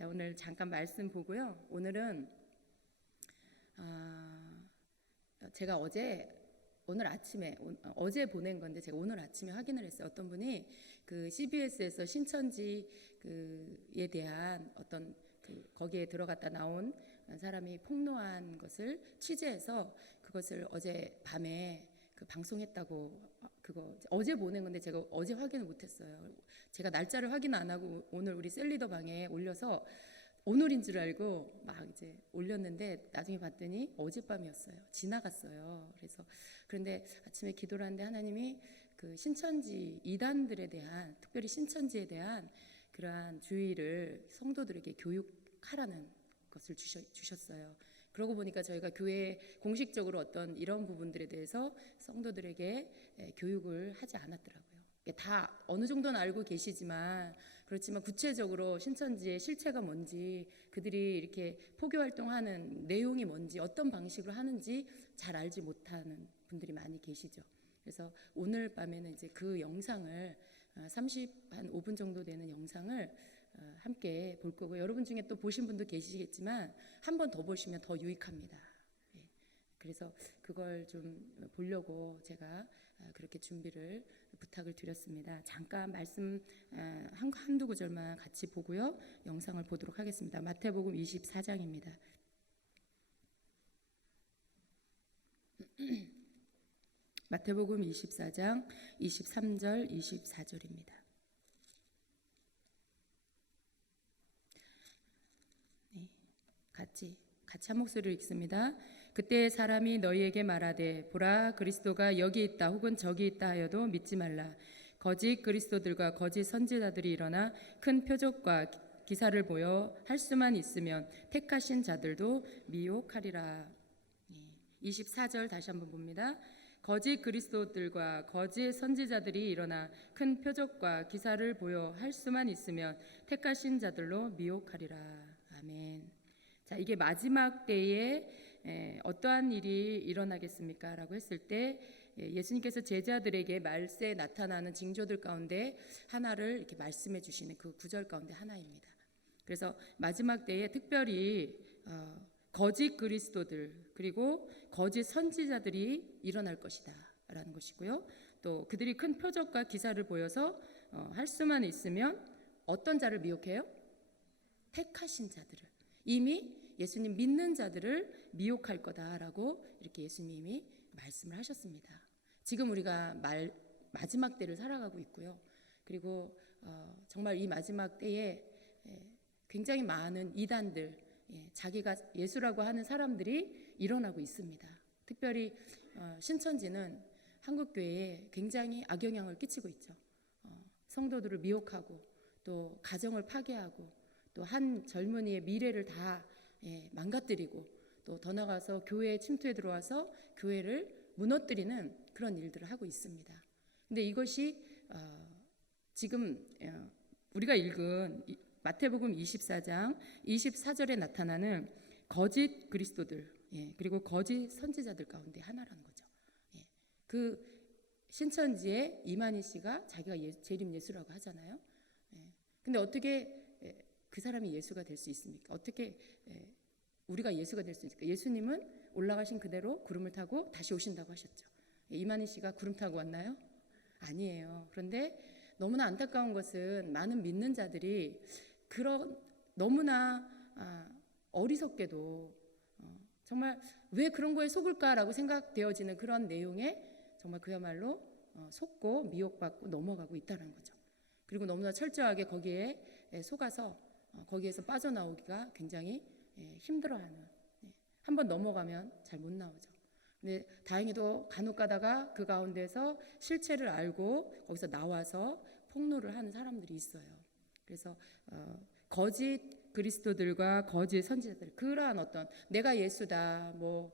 자, 오늘 잠깐 말씀 보고요. 오늘은 제가 오늘 아침에 어제 보낸 건데 제가 오늘 아침에 확인을 했어요. 어떤 분이 그 CBS에서 신천지에 대한 어떤 거기에 들어갔다 나온 사람이 폭로한 것을 취재해서 그것을 어제 밤에 방송했다고. 그거 어제 보낸 건데 제가 어제 확인을 못했어요. 제가 날짜를 확인 안 하고 오늘 우리 셀리더 방에 올려서 오늘인 줄 알고 막 이제 올렸는데 나중에 봤더니 어젯밤이었어요. 지나갔어요. 그런데 아침에 기도를 하는데 하나님이 그 신천지 이단들에 대한, 특별히 신천지에 대한 그러한 주의를 성도들에게 교육하라는 것을 주셨어요. 그러고 보니까 저희가 교회에 공식적으로 어떤 이런 부분들에 대해서 성도들에게 교육을 하지 않았더라고요. 다 어느 정도는 알고 계시지만, 그렇지만 구체적으로 신천지의 실체가 뭔지, 그들이 이렇게 포교 활동하는 내용이 뭔지, 어떤 방식으로 하는지 잘 알지 못하는 분들이 많이 계시죠. 그래서 오늘 밤에는 이제 그 영상을 한 5분 정도 되는 영상을 함께 볼 거고, 여러분 중에 또 보신 분도 계시겠지만 한 번 더 보시면 더 유익합니다. 그래서 그걸 좀 보려고 제가 그렇게 준비를 부탁을 드렸습니다. 잠깐 말씀 한두 구절만 같이 보고요. 영상을 보도록 하겠습니다. 마태복음 24장입니다. 마태복음 24장 23절 24절입니다. 네, 같이 한 목소리로 읽습니다. 그때 사람이 너희에게 말하되 보라 그리스도가 여기 있다 혹은 저기 있다 하여도 믿지 말라. 거짓 그리스도들과 거짓 선지자들이 일어나 큰 표적과 기사를 보여 할 수만 있으면 택하신 자들도 미혹하리라. 24절 다시 한번 봅니다. 거짓 그리스도들과 거짓 선지자들이 일어나 큰 표적과 기사를 보여 할 수만 있으면 택하신 자들로 미혹하리라. 아멘. 자, 이게 마지막 때에 어떠한 일이 일어나겠습니까? 라고 했을 때 예수님께서 제자들에게 말세에 나타나는 징조들 가운데 하나를 이렇게 말씀해 주시는 그 구절 가운데 하나입니다. 그래서 마지막 때에 특별히 거짓 그리스도들 그리고 거짓 선지자들이 일어날 것이다 라는 것이고요. 또 그들이 큰 표적과 기사를 보여서 할 수만 있으면 어떤 자를 미혹해요? 택하신 자들을, 이미 예수님 믿는 자들을 미혹할 거다라고 이렇게 예수님이 말씀을 하셨습니다. 지금 우리가 마지막 때를 살아가고 있고요. 그리고 정말 이 마지막 때에 굉장히 많은 이단들, 자기가 예수라고 하는 사람들이 일어나고 있습니다. 특별히 신천지는 한국교회에 굉장히 악영향을 끼치고 있죠. 성도들을 미혹하고 또 가정을 파괴하고 또 한 젊은이의 미래를 다 망가뜨리고 또 더 나가서 교회에 침투해 들어와서 교회를 무너뜨리는 그런 일들을 하고 있습니다. 근데 이것이 지금 우리가 읽은 마태복음 24장 24절에 나타나는 거짓 그리스도들 그리고 거짓 선지자들 가운데 하나라는 거죠. 그 신천지의 이만희 씨가 자기가 재림 예수라고 하잖아요. 근데 어떻게 그 사람이 예수가 될 수 있습니까? 어떻게 우리가 예수가 될 수 있을까? 예수님은 올라가신 그대로 구름을 타고 다시 오신다고 하셨죠. 이만희 씨가 구름 타고 왔나요? 아니에요. 그런데 너무나 안타까운 것은 많은 믿는 자들이 너무나 어리석게도 정말 왜 그런 거에 속을까라고 생각되어지는 그런 내용에 정말 그야말로 속고 미혹받고 넘어가고 있다는 거죠. 그리고 너무나 철저하게 거기에 속아서 거기에서 빠져나오기가 굉장히 힘들어하는, 한번 넘어가면 잘 못 나오죠. 근데 다행히도 간혹 가다가 그 가운데서 실체를 알고 거기서 나와서 폭로를 하는 사람들이 있어요. 그래서 거짓 그리스도들과 거짓 선지자들, 그러한 어떤 내가 예수다, 뭐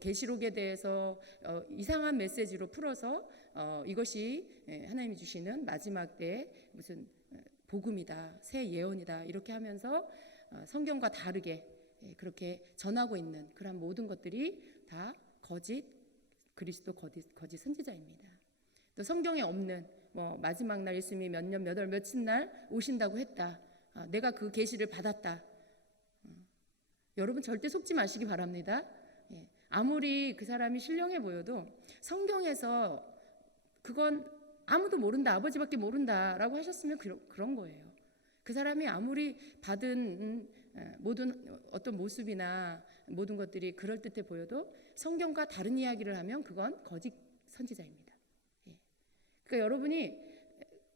계시록에 대해서 이상한 메시지로 풀어서 이것이 하나님이 주시는 마지막 때 무슨 복음이다, 새 예언이다 이렇게 하면서 성경과 다르게 그렇게 전하고 있는 그런 모든 것들이 다 거짓 그리스도, 거짓 선지자입니다. 또 성경에 없는 마지막 날 예수님이 몇 년, 몇 월, 며칠 날 오신다고 했다. 내가 그 계시를 받았다. 여러분 절대 속지 마시기 바랍니다. 아무리 그 사람이 신령해 보여도 성경에서 그건 아무도 모른다, 아버지밖에 모른다라고 하셨으면 그런 거예요. 그 사람이 아무리 받은 모든 어떤 모습이나 모든 것들이 그럴듯해 보여도 성경과 다른 이야기를 하면 그건 거짓 선지자입니다. 그러니까 여러분이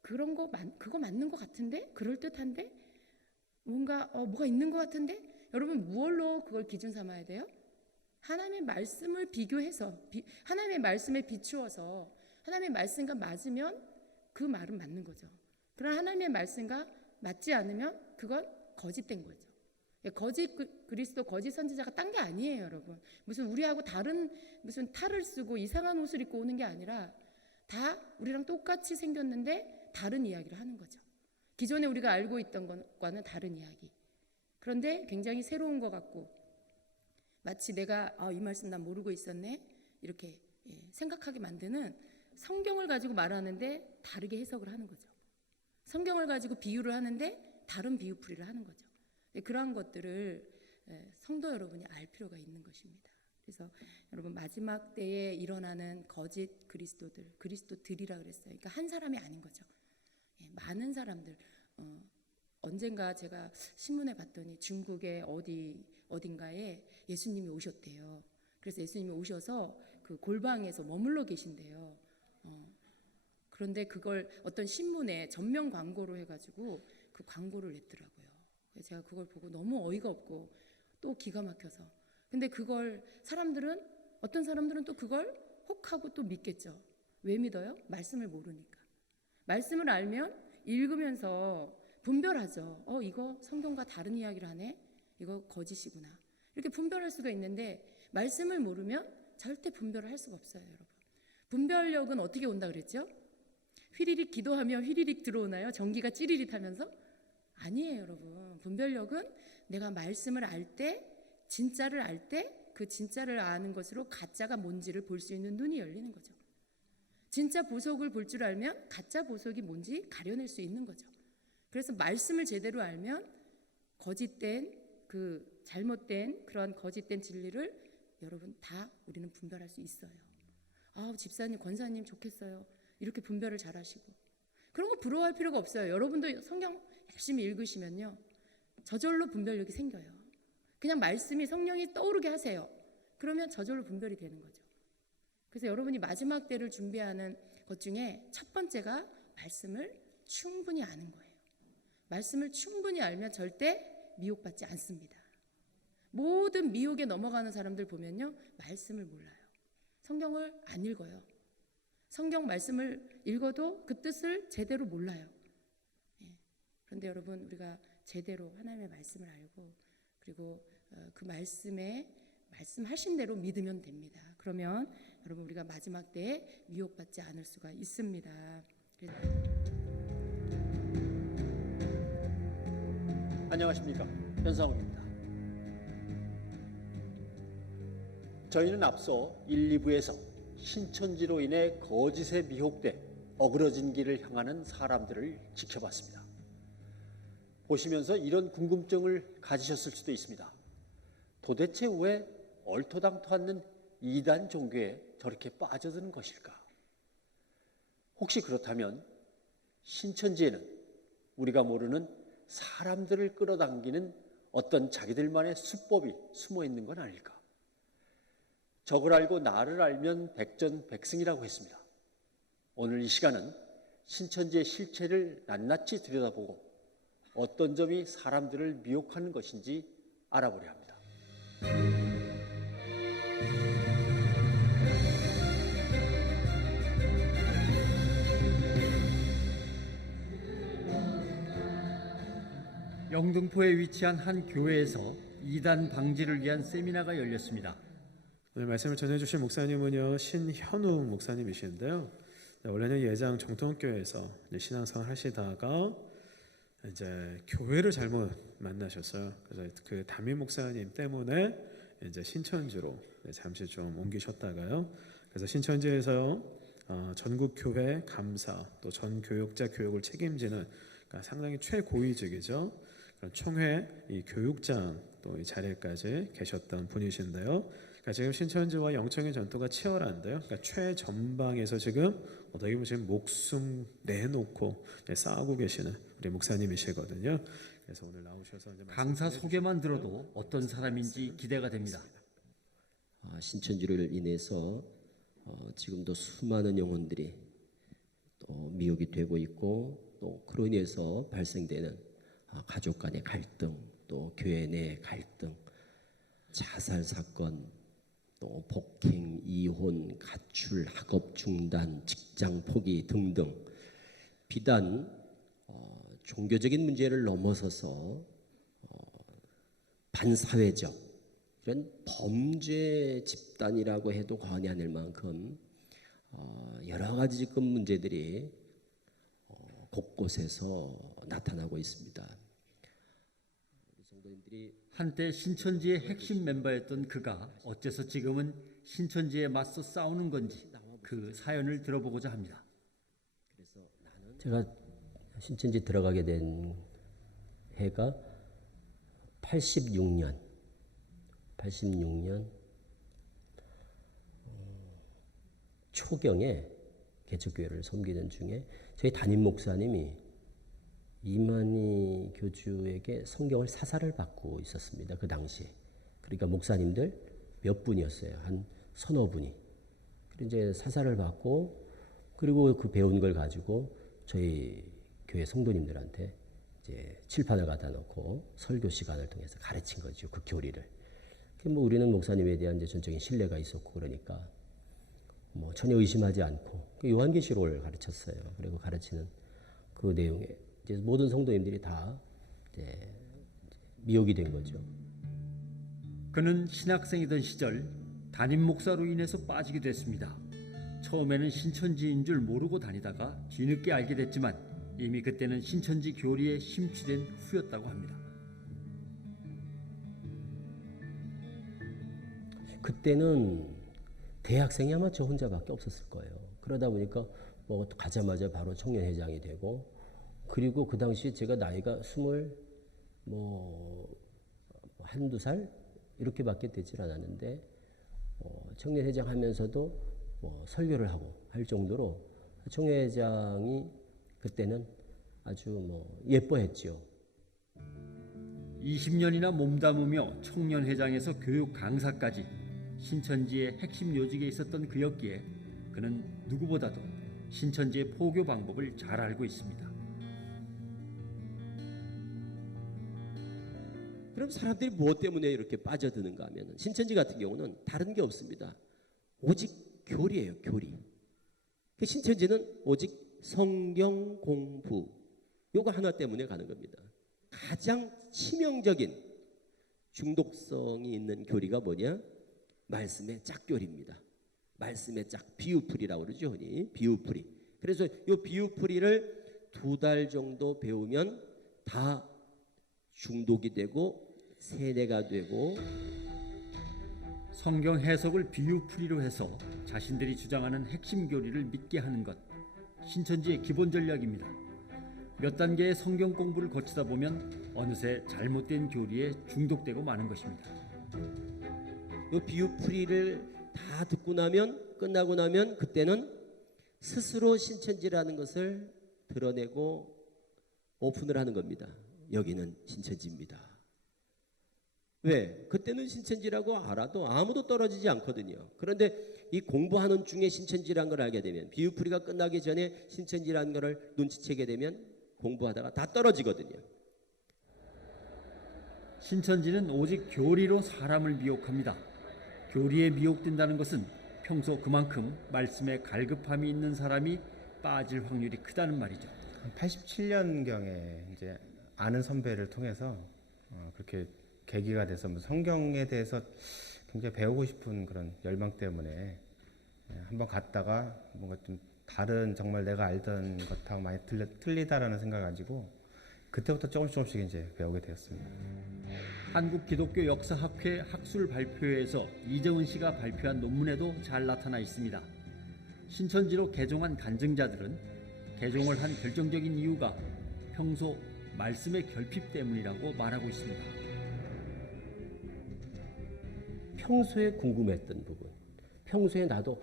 그거 맞는 것 같은데? 그럴듯한데? 뭐가 있는 것 같은데? 여러분 무엇로 그걸 기준 삼아야 돼요? 하나님의 말씀을 비교해서 하나님의 말씀에 비추어서 하나님의 말씀과 맞으면 그 말은 맞는 거죠. 그러나 하나님의 말씀과 맞지 않으면 그건 거짓된 거죠. 거짓 그리스도, 거짓 선지자가 딴 게 아니에요, 여러분. 무슨 우리하고 다른 무슨 탈을 쓰고 이상한 옷을 입고 오는 게 아니라 다 우리랑 똑같이 생겼는데 다른 이야기를 하는 거죠. 기존에 우리가 알고 있던 것과는 다른 이야기. 그런데 굉장히 새로운 것 같고 마치 내가 이 말씀 난 모르고 있었네 이렇게 생각하게 만드는 성경을 가지고 말하는데 다르게 해석을 하는 거죠. 성경을 가지고 비유를 하는데 다른 비유풀이를 하는 거죠. 그러한 것들을 성도 여러분이 알 필요가 있는 것입니다. 그래서 여러분 마지막 때에 일어나는 거짓 그리스도들이라 그랬어요. 그러니까 한 사람이 아닌 거죠. 많은 사람들. 언젠가 제가 신문에 봤더니 중국의 어딘가에 예수님이 오셨대요. 그래서 예수님이 오셔서 그 골방에서 머물러 계신대요. 그런데 그걸 어떤 신문에 전면 광고로 해가지고 그 광고를 냈더라고요. 제가 그걸 보고 너무 어이가 없고 또 기가 막혀서. 근데 그걸 어떤 사람들은 또 그걸 혹하고 또 믿겠죠. 왜 믿어요? 말씀을 모르니까. 말씀을 알면 읽으면서 분별하죠. 이거 성경과 다른 이야기를 하네. 이거 거짓이구나. 이렇게 분별할 수가 있는데 말씀을 모르면 절대 분별을 할 수가 없어요, 여러분. 분별력은 어떻게 온다 그랬죠? 휘리릭 기도하면 휘리릭 들어오나요? 전기가 찌리릿 하면서? 아니에요, 여러분. 분별력은 내가 말씀을 알 때, 진짜를 알 때 그 진짜를 아는 것으로 가짜가 뭔지를 볼 수 있는 눈이 열리는 거죠. 진짜 보석을 볼 줄 알면 가짜 보석이 뭔지 가려낼 수 있는 거죠. 그래서 말씀을 제대로 알면 거짓된 잘못된 그런 거짓된 진리를 여러분 다 우리는 분별할 수 있어요. 집사님, 권사님 좋겠어요. 이렇게 분별을 잘하시고. 그런 거 부러워할 필요가 없어요. 여러분도 성경 열심히 읽으시면요. 저절로 분별력이 생겨요. 그냥 말씀이 성령이 떠오르게 하세요. 그러면 저절로 분별이 되는 거죠. 그래서 여러분이 마지막 때를 준비하는 것 중에 첫 번째가 말씀을 충분히 아는 거예요. 말씀을 충분히 알면 절대 미혹받지 않습니다. 모든 미혹에 넘어가는 사람들 보면요. 말씀을 몰라요. 성경을 안 읽어요. 성경 말씀을 읽어도 그 뜻을 제대로 몰라요. 그런데 여러분 우리가 제대로 하나님의 말씀을 알고 그리고 그 말씀하신 대로 믿으면 됩니다. 그러면 여러분 우리가 마지막 때에 미혹받지 않을 수가 있습니다. 안녕하십니까, 현상욱입니다. 저희는 앞서 1, 2부에서 신천지로 인해 거짓에 미혹돼 어그러진 길을 향하는 사람들을 지켜봤습니다. 보시면서 이런 궁금증을 가지셨을 수도 있습니다. 도대체 왜 얼토당토 않는 이단 종교에 저렇게 빠져드는 것일까? 혹시 그렇다면 신천지에는 우리가 모르는 사람들을 끌어당기는 어떤 자기들만의 수법이 숨어 있는 건 아닐까? 적을 알고 나를 알면 백전백승이라고 했습니다. 오늘 이 시간은 신천지의 실체를 낱낱이 들여다보고 어떤 점이 사람들을 미혹하는 것인지 알아보려 합니다. 영등포에 위치한 한 교회에서 이단 방지를 위한 세미나가 열렸습니다. 오늘 말씀을 전해주신 목사님은요, 신현우 목사님이시는데요. 원래는 예장 정통교회에서 신앙생활 하시다가 이제 교회를 잘못 만나셨어요. 그래서 그 담임 목사님 때문에 이제 신천지로 잠시 좀 옮기셨다가요. 그래서 신천지에서 전국 교회 감사 또 전 교역자 교육을 책임지는, 그러니까 상당히 최고위직이죠. 그런 총회 이 교육장 또 이 자리에까지 계셨던 분이신데요. 그러니까 지금 신천지와 영적인 전투가 치열한데요. 그러니까 최전방에서 지금 어떻게 보면 지금 목숨 내놓고 싸우고 계시는 우리 목사님이시거든요. 그래서 오늘 나오셔서 이제 강사 소개만 들어도 어떤 사람인지 기대가 됩니다. 신천지를 인해서 지금도 수많은 영혼들이 또 미혹이 되고 있고, 또 그로 인해서 발생되는 가족 간의 갈등, 또 교회 내 갈등, 자살 사건, 또 폭행, 이혼, 가출, 학업 중단, 직장 포기 등등 비단 종교적인 문제를 넘어서서 반사회적 이런 범죄 집단이라고 해도 과언이 아닐 만큼 여러 가지 지금 문제들이 곳곳에서 나타나고 있습니다. 우리 성도님들이 한때 신천지의 핵심 멤버였던 그가 어째서 지금은 신천지에 맞서 싸우는 건지 그 사연을 들어보고자 합니다. 제가 신천지 들어가게 된 해가 86년 초경에 개척교회를 섬기는 중에 저희 담임 목사님이 이만희 교주에게 성경을 사사를 받고 있었습니다. 그 당시에. 그러니까 목사님들 몇 분이었어요. 한 서너 분이. 그리고 이제 사사를 받고, 그리고 그 배운 걸 가지고 저희 교회 성도님들한테 이제 칠판을 갖다 놓고 설교 시간을 통해서 가르친 거죠. 그 교리를. 뭐 우리는 목사님에 대한 이제 전적인 신뢰가 있었고, 그러니까 뭐 전혀 의심하지 않고 요한계시록을 가르쳤어요. 그리고 가르치는 그 내용에 이제 모든 성도님들이 다 이제 미혹이 된 거죠. 그는 신학생이던 시절 담임 목사로 인해서 빠지게 됐습니다. 처음에는 신천지인 줄 모르고 다니다가 뒤늦게 알게 됐지만 이미 그때는 신천지 교리에 심취된 후였다고 합니다. 그때는 대학생이 아마 저 혼자밖에 없었을 거예요. 그러다 보니까 뭐 가자마자 바로 청년회장이 되고, 그리고 그 당시에 제가 나이가 한두 살 이렇게밖에 되질 않았는데 청년회장 하면서도 설교를 하고 할 정도로 청년회장이 그때는 아주 예뻐했죠. 20년이나 몸담으며 청년회장에서 교육 강사까지 신천지의 핵심 요직에 있었던 그였기에 그는 누구보다도 신천지의 포교 방법을 잘 알고 있습니다. 그럼 사람들이 무엇 때문에 이렇게 빠져드는가 하면, 신천지 같은 경우는 다른 게 없습니다. 오직 교리예요, 교리. 그 신천지는 오직 성경 공부, 요거 하나 때문에 가는 겁니다. 가장 치명적인 중독성이 있는 교리가 뭐냐? 말씀의 짝교리입니다. 말씀의 짝, 비유풀이라고 그러죠, 흔히. 비유풀이. 그래서 이 비유풀이를 2달 정도 배우면 다 중독이 되고 세뇌가 되고, 성경 해석을 비유풀이로 해서 자신들이 주장하는 핵심 교리를 믿게 하는 것, 신천지의 기본 전략입니다. 몇 단계의 성경 공부를 거치다 보면 어느새 잘못된 교리에 중독되고 마는 것입니다. 이 비유풀이를 다 듣고 나면, 끝나고 나면 그때는 스스로 신천지라는 것을 드러내고 오픈을 하는 겁니다. 여기는 신천지입니다. 왜? 그때는 신천지라고 알아도 아무도 떨어지지 않거든요. 그런데 이 공부하는 중에 신천지라는 걸 알게 되면, 비유풀이가 끝나기 전에 신천지라는 걸 눈치채게 되면 공부하다가 다 떨어지거든요. 신천지는 오직 교리로 사람을 미혹합니다. 교리에 미혹된다는 것은 평소 그만큼 말씀에 갈급함이 있는 사람이 빠질 확률이 크다는 말이죠. 87년경에 이제 아는 선배를 통해서 그렇게 계기가 돼서 성경에 대해서 굉장히 배우고 싶은 그런 열망 때문에 한번 갔다가 뭔가 좀 다른, 정말 내가 알던 것하고 많이 틀리다라는 생각을 가지고 그때부터 조금씩 이제 배우게 되었습니다. 한국기독교역사학회 학술 발표회에서 이정은 씨가 발표한 논문에도 잘 나타나 있습니다. 신천지로 개종한 간증자들은 개종을 한 결정적인 이유가 평소 말씀의 결핍 때문이라고 말하고 있습니다. 평소에 궁금했던 부분, 평소에 나도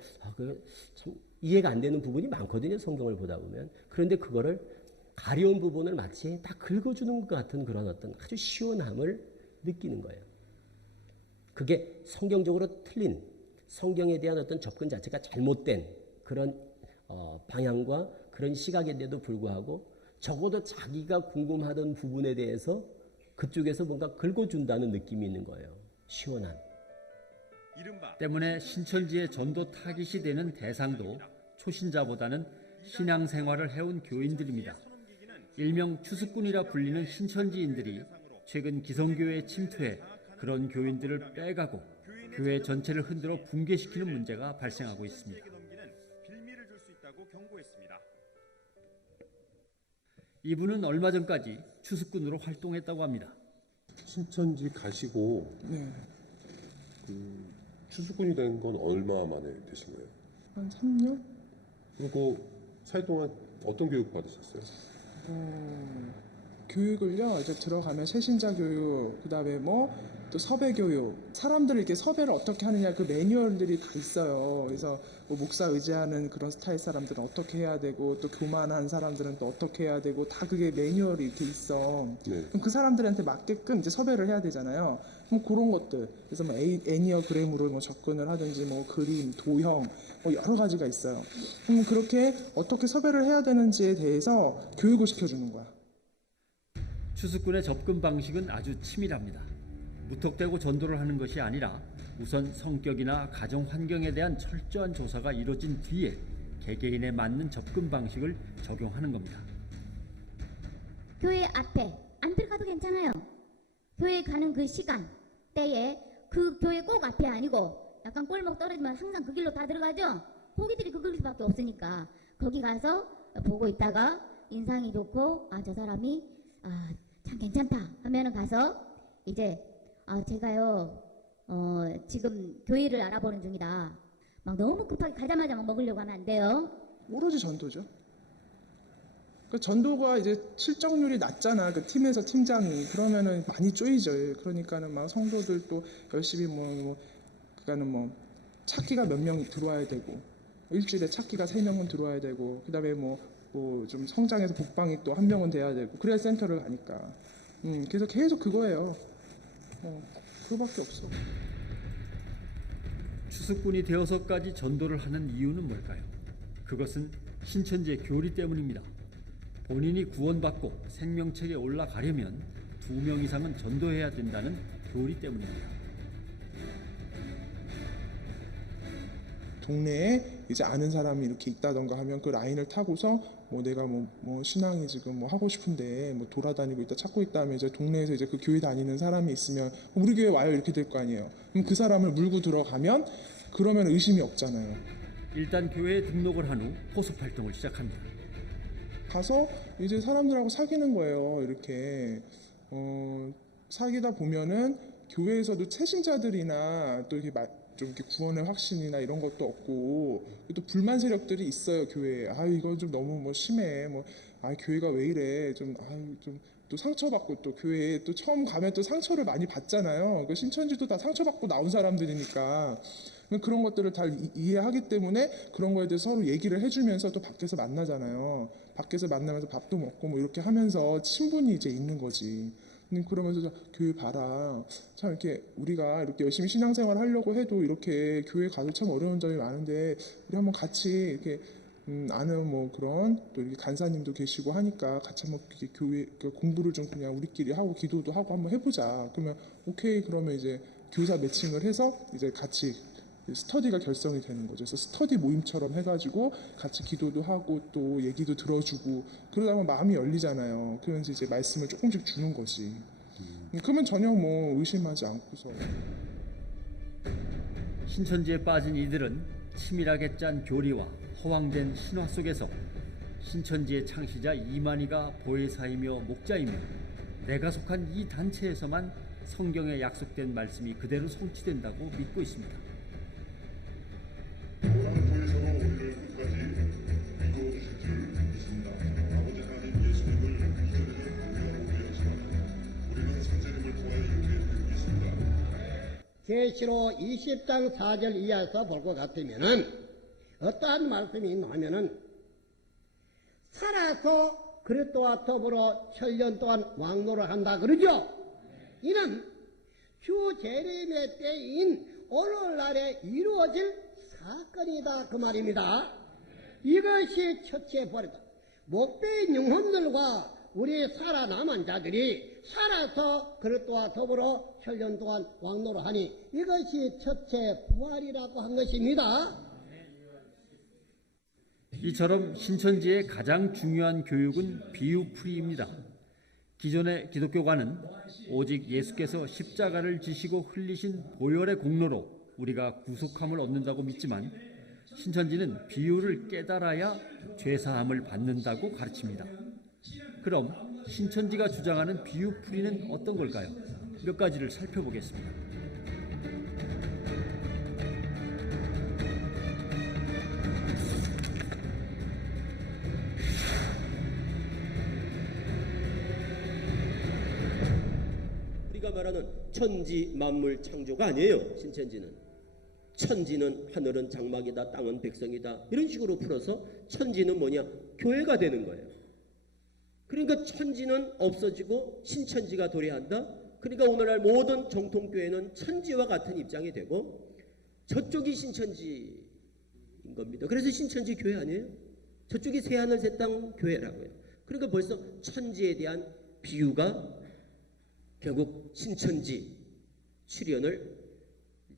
참 이해가 안 되는 부분이 많거든요. 성경을 보다 보면. 그런데 그거를 가려운 부분을 마치 다 긁어주는 것 같은 그런 어떤 아주 시원함을 느끼는 거예요. 그게 성경적으로 틀린, 성경에 대한 어떤 접근 자체가 잘못된 그런 방향과 그런 시각인데도 불구하고 적어도 자기가 궁금하던 부분에 대해서 그쪽에서 뭔가 긁어준다는 느낌이 있는 거예요. 시원한. 때문에 신천지의 전도 타깃이 되는 대상도 초신자보다는 신앙생활을 해온 교인들입니다. 일명 추수꾼이라 불리는 신천지인들이 최근 기성교회에 침투해 그런 교인들을 빼가고 교회 전체를 흔들어 붕괴시키는 문제가 발생하고 있습니다. 이분은 얼마 전까지 추수꾼으로 활동했다고 합니다. 신천지 가시고 추수꾼이 된 건 얼마 만에 되신 거예요? 한 3년? 그리고 사회 동안 어떤 교육 받으셨어요? 교육을요, 이제 들어가면 새신자 교육, 그 다음에 뭐 또 섭외 교육, 사람들을 이렇게 섭외를 어떻게 하느냐 그 매뉴얼들이 다 있어요. 그래서 뭐 목사 의지하는 그런 스타일 사람들은 어떻게 해야 되고 또 교만한 사람들은 또 어떻게 해야 되고 다 그게 매뉴얼이 이렇게 있어. 네. 그럼 그 사람들한테 맞게끔 이제 섭외를 해야 되잖아요. 그럼 그런 것들, 그래서 뭐 애니어그램으로 뭐 접근을 하든지 뭐 그림, 도형, 뭐 여러 가지가 있어요. 그럼 그렇게 어떻게 섭외를 해야 되는지에 대해서 교육을 시켜주는 거야. 추수꾼의 접근 방식은 아주 치밀합니다. 무턱대고 전도를 하는 것이 아니라 우선 성격이나 가정 환경에 대한 철저한 조사가 이루어진 뒤에 개개인에 맞는 접근 방식을 적용하는 겁니다. 교회 앞에 안 들어가도 괜찮아요. 교회 가는 그 시간 때에 그 교회 꼭 앞에 아니고 약간 골목 떨어지면 항상 그 길로 다 들어가죠. 호기들이 그 길밖에 없으니까 거기 가서 보고 있다가 인상이 좋고 저 사람이 참 괜찮다 하면은 가서 이제 제가요 지금 교회를 알아보는 중이다. 막 너무 급하게 가자마자 막 먹으려고 하면 안 돼요. 오로지 전도죠. 그 전도가 이제 실적률이 낮잖아. 그 팀에서 팀장이 그러면은 많이 쪼이죠. 그러니까는 막 성도들도 열심히 그러니까는 뭐 찾기가 몇 명이 들어와야 되고 일주일에 찾기가 3명은 들어와야 되고 그다음에 뭐 좀 성장해서 복방이 또 1명은 돼야 되고 그래야 센터를 가니까. 그래서 계속 그거예요. 그거밖에 없어. 추수꾼이 되어서까지 전도를 하는 이유는 뭘까요? 그것은 신천지의 교리 때문입니다. 본인이 구원받고 생명책에 올라가려면 2명 이상은 전도해야 된다는 교리 때문입니다. 동네에 이제 아는 사람이 이렇게 있다던가 하면 그 라인을 타고서 뭐 내가 뭐 신앙이 지금 뭐 하고 싶은데 뭐 돌아다니고 있다 찾고 있다 하면 이제 동네에서 이제 그 교회 다니는 사람이 있으면 우리 교회 와요 이렇게 될 거 아니에요. 그럼 그 사람을 물고 들어가면 그러면 의심이 없잖아요. 일단 교회에 등록을 한 후 포섭 활동을 시작합니다. 가서 이제 사람들하고 사귀는 거예요. 이렇게 사귀다 보면은 교회에서도 채신자들이나 또 이렇게 좀 이렇게 구원의 확신이나 이런 것도 없고 또 불만 세력들이 있어요 교회에. 이거 좀 너무 뭐 심해. 교회가 왜 이래. 좀 또 상처받고 또 교회에 또 처음 가면 또 상처를 많이 받잖아요. 그 신천지도 다 상처받고 나온 사람들이니까 그런 것들을 다 이해하기 때문에 그런 거에 대해서 서로 얘기를 해주면서 또 밖에서 만나잖아요. 밖에서 만나면서 밥도 먹고 뭐 이렇게 하면서 친분이 이제 있는 거지. 그러면서 교회 봐라. 참 이렇게 우리가 이렇게 열심히 신앙생활 하려고 해도 이렇게 교회 가서 참 어려운 점이 많은데 우리 한번 같이 이렇게 아는 뭐 그런 또 이렇게 간사님도 계시고 하니까 같이 한번 이렇게 교회 공부를 좀 그냥 우리끼리 하고 기도도 하고 한번 해보자. 그러면 오케이 그러면 이제 교사 매칭을 해서 이제 같이 스터디가 결성이 되는 거죠. 그래서 스터디 모임처럼 해가지고 같이 기도도 하고 또 얘기도 들어주고 그러다 보면 마음이 열리잖아요. 그러면서 이제 말씀을 조금씩 주는 거지. 그러면 전혀 뭐 의심하지 않고서. 신천지에 빠진 이들은 치밀하게 짠 교리와 허황된 신화 속에서 신천지의 창시자 이만희가 보혜사이며 목자이며 내가 속한 이 단체에서만 성경에 약속된 말씀이 그대로 성취된다고 믿고 있습니다. 오늘 끝까지 이루어지실 줄 믿습니다. 아버지 하나님 예수님을 기다리는 계시록 20장 4절 이하에서 볼 것 같으면은 어떠한 말씀이 있냐면은 살아서 그리스도와 더불어 천년 동안 왕노를 한다 그러죠. 이는 주 재림의 때인 오늘날에 이루어질 사건이다 그 말입니다. 이것이 첫째 벌이다. 목배인 영혼들과 우리 살아남은 자들이 살아서 그리스도와 더불어 천년 동안 왕노를 하니 이것이 첫째 부활이라고 한 것입니다. 이처럼 신천지의 가장 중요한 교육은 비유풀이입니다. 기존의 기독교관은 오직 예수께서 십자가를 지시고 흘리신 보혈의 공로로 우리가 구속함을 얻는다고 믿지만 신천지는 비유를 깨달아야 죄사함을 받는다고 가르칩니다. 그럼 신천지가 주장하는 비유풀이는 어떤 걸까요? 몇 가지를 살펴보겠습니다. 우리가 말하는 천지 만물 창조가 아니에요. 신천지는 천지는 하늘은 장막이다, 땅은 백성이다, 이런 식으로 풀어서 천지는 뭐냐? 교회가 되는 거예요. 그러니까 천지는 없어지고 신천지가 도래한다. 그러니까 오늘날 모든 정통교회는 천지와 같은 입장이 되고 저쪽이 신천지인 겁니다. 그래서 신천지 교회 아니에요? 저쪽이 새하늘 새땅 교회라고요. 그러니까 벌써 천지에 대한 비유가 결국 신천지 출현을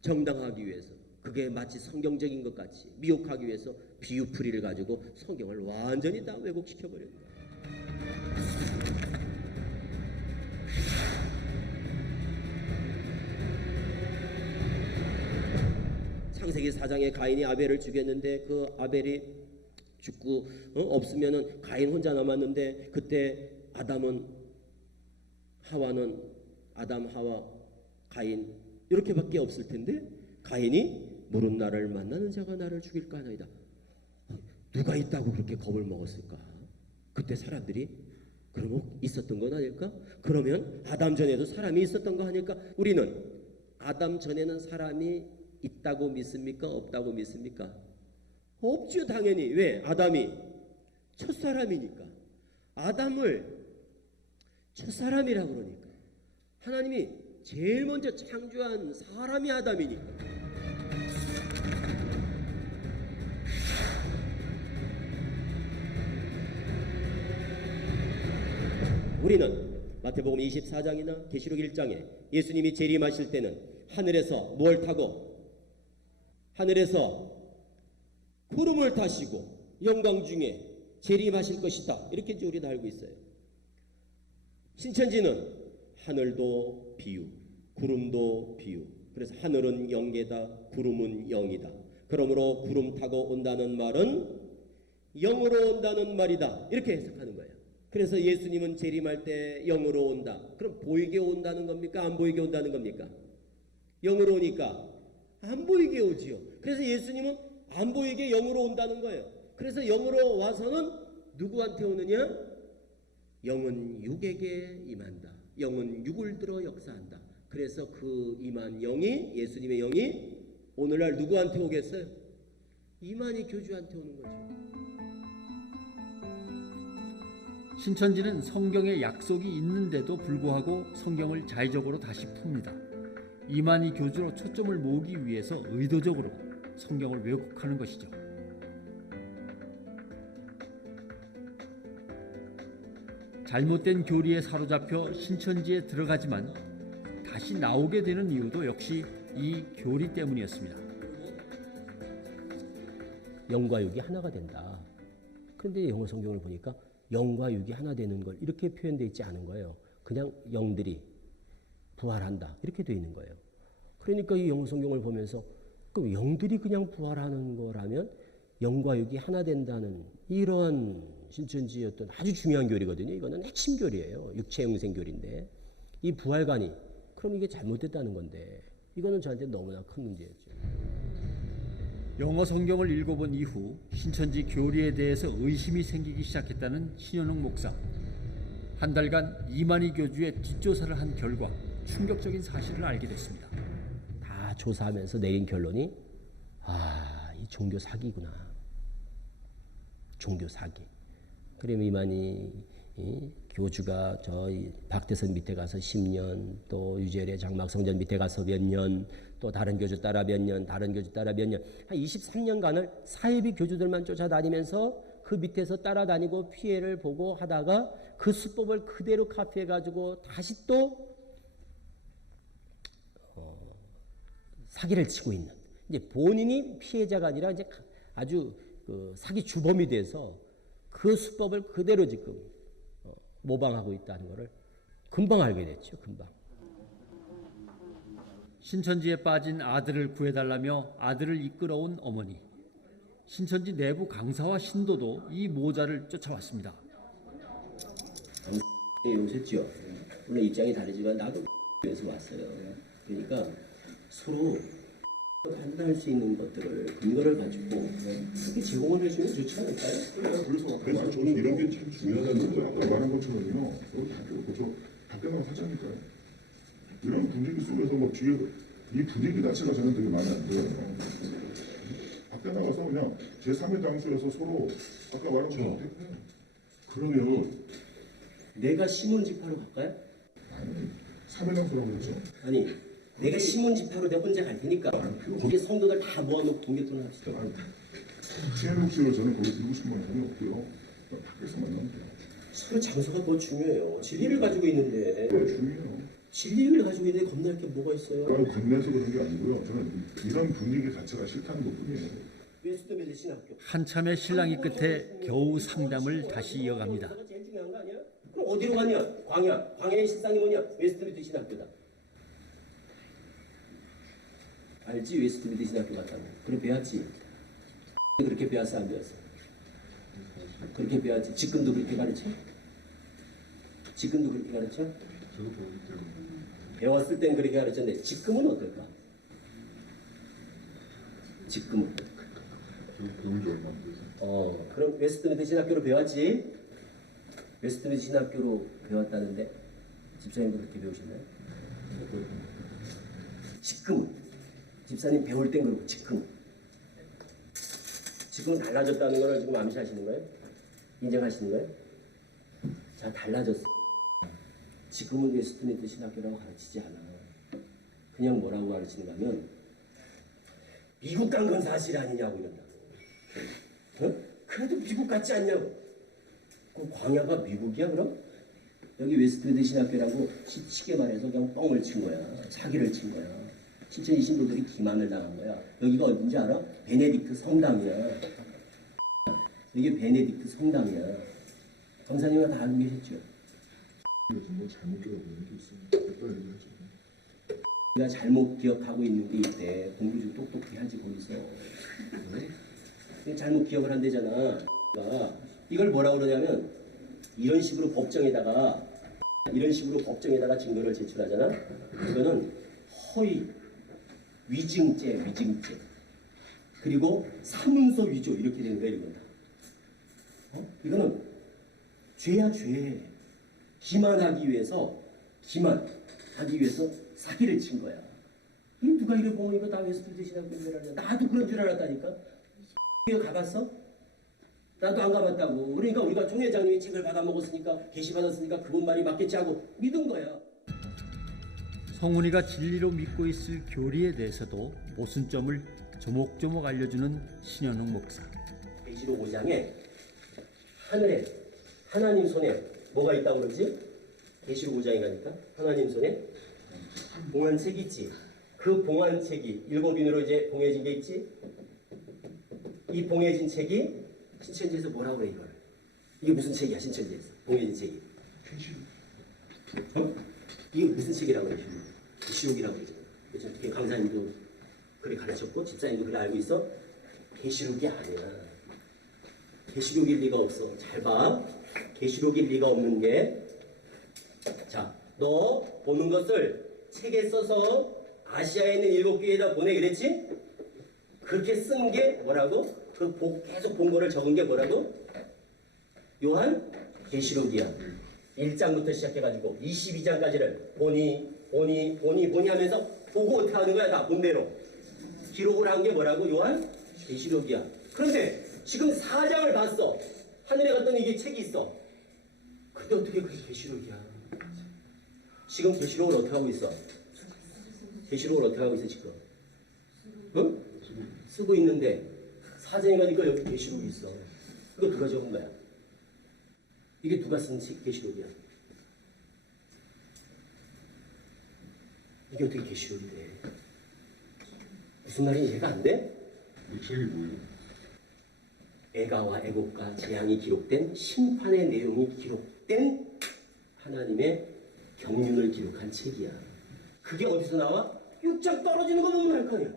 정당화하기 위해서, 그게 마치 성경적인 것 같이 미혹하기 위해서 비유풀이를 가지고 성경을 완전히 다 왜곡시켜버린 거예요. 창세기 4장에 가인이 아벨을 죽였는데 그 아벨이 죽고 없으면은 가인 혼자 남았는데 그때 아담, 하와, 가인 이렇게밖에 없을 텐데 가인이 물은 나를 만나는 자가 나를 죽일까 하나이다. 누가 있다고 그렇게 겁을 먹었을까? 그때 사람들이 그러면 있었던 건 아닐까? 그러면 아담 전에도 사람이 있었던 거 아닐까? 우리는 아담 전에는 사람이 있다고 믿습니까? 없다고 믿습니까? 없죠, 당연히. 왜? 아담이 첫사람이니까. 아담을 첫사람이라고 그러니까. 하나님이 제일 먼저 창조한 사람이 아담이니까. 우리는 마태복음 24장이나 계시록 1장에 예수님이 재림하실 때는 하늘에서 뭘 타고? 하늘에서 구름을 타시고 영광 중에 재림하실 것이다. 이렇게 이제 우리는 알고 있어요. 신천지는 하늘도 비유, 구름도 비유. 그래서 하늘은 영계다, 구름은 영이다. 그러므로 구름 타고 온다는 말은 영으로 온다는 말이다. 이렇게 해석하는 거예요. 그래서 예수님은 재림할 때 영으로 온다. 그럼 보이게 온다는 겁니까? 안 보이게 온다는 겁니까? 영으로 오니까 안 보이게 오지요. 그래서 예수님은 안 보이게 영으로 온다는 거예요. 그래서 영으로 와서는 누구한테 오느냐? 영은 육에게 임한다. 영은 육을 들어 역사한다. 그래서 그 임한 영이, 예수님의 영이 오늘날 누구한테 오겠어요? 이만희 교주한테 오는 거죠. 신천지는 성경에 약속이 있는데도 불구하고 성경을 자의적으로 다시 풉니다. 이만희 교주로 초점을 모으기 위해서 의도적으로 성경을 왜곡하는 것이죠. 잘못된 교리에 사로잡혀 신천지에 들어가지만 다시 나오게 되는 이유도 역시 이 교리 때문이었습니다. 영과 육이 하나가 된다. 그런데 영어 성경을 보니까 영과 육이 하나 되는 걸 이렇게 표현되어 있지 않은 거예요. 그냥 영들이 부활한다 이렇게 되어 있는 거예요. 그러니까 이 영어 성경을 보면서 그 영들이 그냥 부활하는 거라면 영과 육이 하나 된다는 이러한 신천지의 어떤 아주 중요한 교리거든요. 이거는 핵심 교리예요. 육체 영생 교리인데 이 부활관이 그럼 이게 잘못됐다는 건데 이거는 저한테 너무나 큰 문제였죠. 영어 성경을 읽어본 이후 신천지 교리에 대해서 의심이 생기기 시작했다는 신현웅 목사. 한 달간 이만희 교주의 뒷조사를 한 결과 충격적인 사실을 알게 됐습니다. 다 다 조사하면서 내린 결론이 이 종교 사기구나. 종교 사기. 그러면 이만희 교주가 저희 박대선 밑에 가서 10년, 또 유재래 장막성전 밑에 가서 몇 년, 또 다른 교주 따라 몇 년, 다른 교주 따라 몇 년, 한 23년간을 사이비 교주들만 쫓아다니면서 그 밑에서 따라다니고 피해를 보고 하다가 그 수법을 그대로 카피해가지고 다시 또 사기를 치고 있는, 이제 본인이 피해자가 아니라 이제 아주 그 사기 주범이 돼서 그 수법을 그대로 지금 모방하고 있다는 것을 금방 알게 됐죠. 금방. 신천지에 빠진 아들을 구해달라며 아들을 이끌어온 어머니. 신천지 내부 강사와 신도도 이 모자를 쫓아왔습니다. 오셨죠? 물론 입장이 다르지만 나도 그래서 왔어요. 그러니까 서로 판단할 수 있는 것들을 근거를 가지고 그렇게 제공을 해주면 좋지 않을까요? 그래서 저는 이런 게 참 중요하다는 거예요. 아까 말한 것처럼요. 여기 학교 밖에 나가 사자니까요. 이런 분위기 속에서 뭐 뒤에 이 분위기 자체가 저는 되게 마음에 안 들어요. 밖에 나가서 그냥 제3의 당수에서 서로 아까 말한 것처럼 그러면 내가 신문집하러 갈까요? 아니 3의 당수라고 그랬죠. 아니 내가 신문집하러 내가 혼자 갈 테니까 거기 성도들 다 모아놓고 공개토론 합시다. TN옥식으로 저는 거기 들고 싶은 건 전혀 없고요. 밖에서 만나면 돼요. 서로 장소가 더 중요해요. 진리를 가지고 있는데 중요해요. 진리를 가지고 있는데 겁날 게 뭐가 있어요? 겁내서 그런 게 아니고요. 저는 이런 분위기 자체가 싫다는 것뿐이에요. 웨스트민스터 신학교. 한참의 실랑이 끝에 겨우 상담을 다시 이어갑니다. 제일 중요한 거 아니야? 그럼 어디로 가냐? 광야의 실상이 뭐냐? 웨스트민스터 신학교다. 알지? 웨스트민스터 신학교 갔다고. 그래 배웠지. 그렇게 배웠어 안 배웠어? 그렇게 배웠지. 지금도 그렇게 가르쳐? 지금도 그렇게 가르쳐? 배웠을 땐 그렇게 가르쳤는데 지금은 어떨까? 지금은 그럼 웨스트민스터 신학교로 배웠지? 웨스트민스터 신학교로 배웠다는데 집사님도 그렇게 배우셨나요? 지금은 집사님 배울 땐 그렇고 지금은 달라졌다는 걸 지금 암시하시는 거예요? 인정하시는 거예요? 자, 달라졌어. 지금은 웨스트민스터 신학교라고 가르치지 않아. 그냥 뭐라고 가르치는가 하면 미국 간 건 사실 아니냐고 이런다. 어? 그래도 미국 같지 않냐고. 그 광야가 미국이야 그럼? 여기 웨스트민스터 신학교라고 쉽게 말해서 그냥 뻥을 친 거야. 사기를 친 거야. 신천지 신도들이 기만을 당한 거야. 여기가 어딘지 알아? 베네딕트 성당이야. 여기 베네딕트 성당이야. 강사님은 다 알고 계셨죠? 정말 잘못 기억하고 있는 게 있어요. 빨리 얘기하죠. 우리가 잘못 기억하고 있는 게 있대. 공부 좀 똑똑히 하지 거기서. 네? 잘못 기억을 한대잖아. 그러니까 이걸 뭐라 그러냐면 이런 식으로 법정에다가 증거를 제출하잖아. 이거는 허위, 위증죄. 그리고 사문서 위조 이렇게 되는 거야 이건 다. 이거는 죄야 죄. 기만하기 위해서 사기를 친 거야. 이 누가 이래 보면 이거 다 웨스트민스터 신학교인 줄 알냐? 나도 그런 줄 알았다니까. 이거 가봤어? 나도 안 가봤다고. 그러니까 우리가 총 회장님이 책을 받아먹었으니까 계시 받았으니까 그분 말이 맞겠지 하고 믿은 거야. 성훈이가 진리로 믿고 있을 교리에 대해서도 모순점을 조목조목 알려주는 신현웅 목사. 계시록 5장에 하늘에 하나님 손에 뭐가 있다고 그러지? 계시록 5장에 가니까 하나님 손에 봉안책이 있지. 그 봉안책이 일곱인으로 이제 봉해진 게 있지. 이 봉해진 책이 신천지에서 뭐라고 그래 이걸? 이게 무슨 책이야 신천지에서 봉해진 책이? 이게 무슨 책이라고 그래? 계시록이라고 그러죠. 그래서 강사님도 그래 가르쳤고 집사님도 그래 알고 있어. 계시록이 아니야. 계시록일 리가 없어. 잘 봐. 계시록일 리가 없는 게, 자, 너 보는 것을 책에 써서 아시아에 있는 7교회에다 보내 그랬지? 그렇게 쓴 게 뭐라고? 계속 본 거를 적은 게 뭐라고? 요한 계시록이야. 1장부터 시작해가지고 22장까지를 보니 보니 하면서 보고 어떻게 하는 거야? 다 본대로 기록을 한 게 뭐라고? 요한 계시록이야. 그런데 지금 4장을 봤어. 하늘에 갔더니 이게 책이 있어. 근데 어떻게 그게 계시록이야? 지금 계시록을 어떻게 하고 있어? 계시록을 어떻게 하고 있어 지금? 응? 쓰고 있는데 4장에 가니까 여기 계시록이 있어. 이거 누가 적은 거야? 이게 누가 쓴 계시록이야? 이게 어떻게 계시록이 돼? 무슨 말인지 이해가 안 돼? 이 책이 뭐예요? 애가와 애곡과 재앙이 기록된 심판의 내용이 기록된 하나님의 경륜을 기록한 책이야. 그게 어디서 나와? 6장 떨어지는 거 보면 알 거 아니야.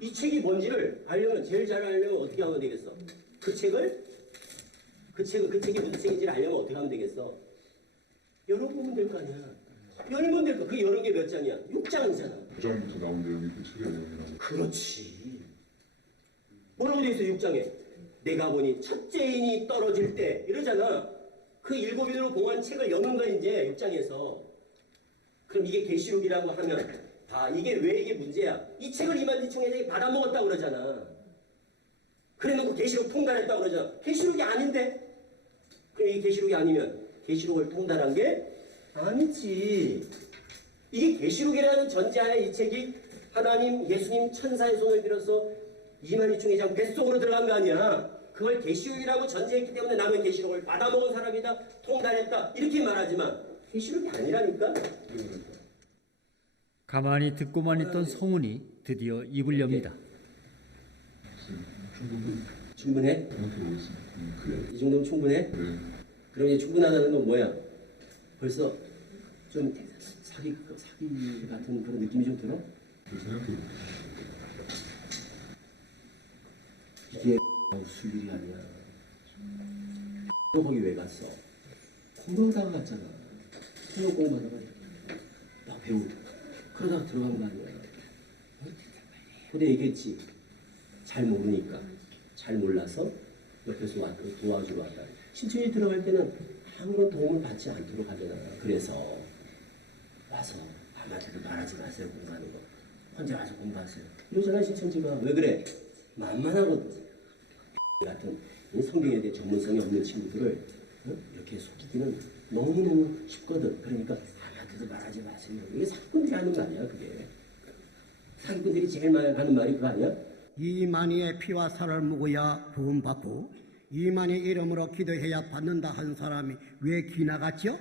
이 책이 뭔지를 알려면, 제일 잘 알려면 어떻게 하면 되겠어? 그 책이 무슨 책인지를 알려면 어떻게 하면 되겠어? 열어보면 될 거 아니야. 열면 될 거. 그게 여러 개 몇 장이야? 6장이잖아. 9장부터 나온 내용이 그 책의 내용이라고. 그렇지. 뭐라고 되어 있어 6장에? 내가 보니 첫째인이 떨어질 때 이러잖아. 그 7인으로 공한 책을 여는 거야 이제 6장에서. 그럼 이게 계시록이라고 하면 봐, 이게 왜 이게 문제야? 이 책을 이만희 총회장이 받아먹었다고 그러잖아. 그래놓고 계시록 통달했다고 그러잖아. 계시록이 아닌데? 그럼 이게 계시록이 아니면 계시록을 통달한 게 아니지. 이게 계시록이라는 전제하에 이 책이 하나님, 예수님, 천사의 손을 빌어서 이만희 총회장 뱃속으로 들어간 거 아니야. 그걸 계시록이라고 전제했기 때문에 나는 계시록을 받아먹은 사람이다, 통달했다 이렇게 말하지만 계시록이 아니라니까. 가만히 듣고만 있던 성훈이 드디어 입을 엽니다. 충분해? 정확히 모르겠습니다. 그래. 이 정도면 충분해? 네. 그럼 이제 충분하다는 건 뭐야? 벌써 좀 사기 같은 그런 느낌이 좀 들어? 생각해보세요. 이게 웃을 일이 아니야. 너 거기 왜 갔어? 공부하다가 갔잖아. 수능 공부하다가 나 배우다. 그러다가 들어간 거 아니야. 근데 얘기했지. 잘 모르니까. 잘 몰라서 옆에서 도와주러 왔다. 신천지 들어갈 때는 아무런 도움을 받지 않도록 하잖아. 그래서 와서 아무한테도 말하지 마세요. 공부하는 거. 혼자 와서 공부하세요. 이러잖아 신천지가. 왜 그래? 만만하거든. 같은 성경에 대해 전문성이 없는 친구들을 이렇게 속이기는 너무너무 쉽거든. 그러니까 아무한테도 말하지 마세요. 이게 사기꾼들이 하는 거 아니야 그게. 사기꾼들이 제일 많이 하는 말이 그거 아니야? 이만희의 피와 살을 먹어야 구원받고 이만희 이름으로 기도해야 받는다 한 사람이 왜 기나갔죠?